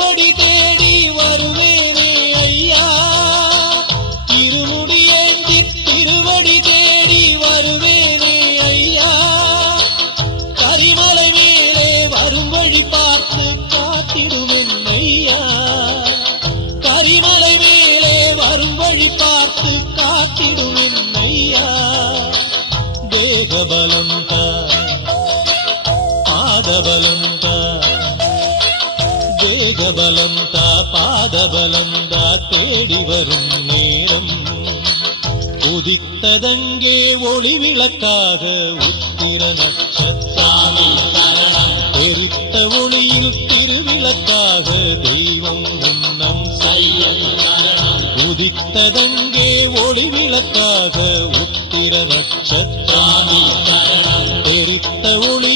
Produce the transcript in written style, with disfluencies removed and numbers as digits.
திருவடி தேடி வருவேனே ஐயா, இருமுடியேந்தி திருவடி தேடி வருவேனே ஐயா, கரிமலை மேலே வரும் வழி பார்த்து காத்திடுவேன் ஐயா, கரிமலை மேலே வரும் வழி பார்த்து காத்திடுவேன் ஐயா. தேகபலம் தா, பாதபலம் தா, தேகபலம் தா, பாதபலம் தா, தேடி வரும் நேரம் உதித்ததங்கே ஒளி விளக்காக உத்திர நட்சத்திரம், தெரித்த ஒளியில் திருவிளக்காக தெய்வம் உன்னம் செல்லும். உதித்ததங்கே ஒளி விளக்காக உத்திர நட்சத்திரம், தெரித்த ஒளி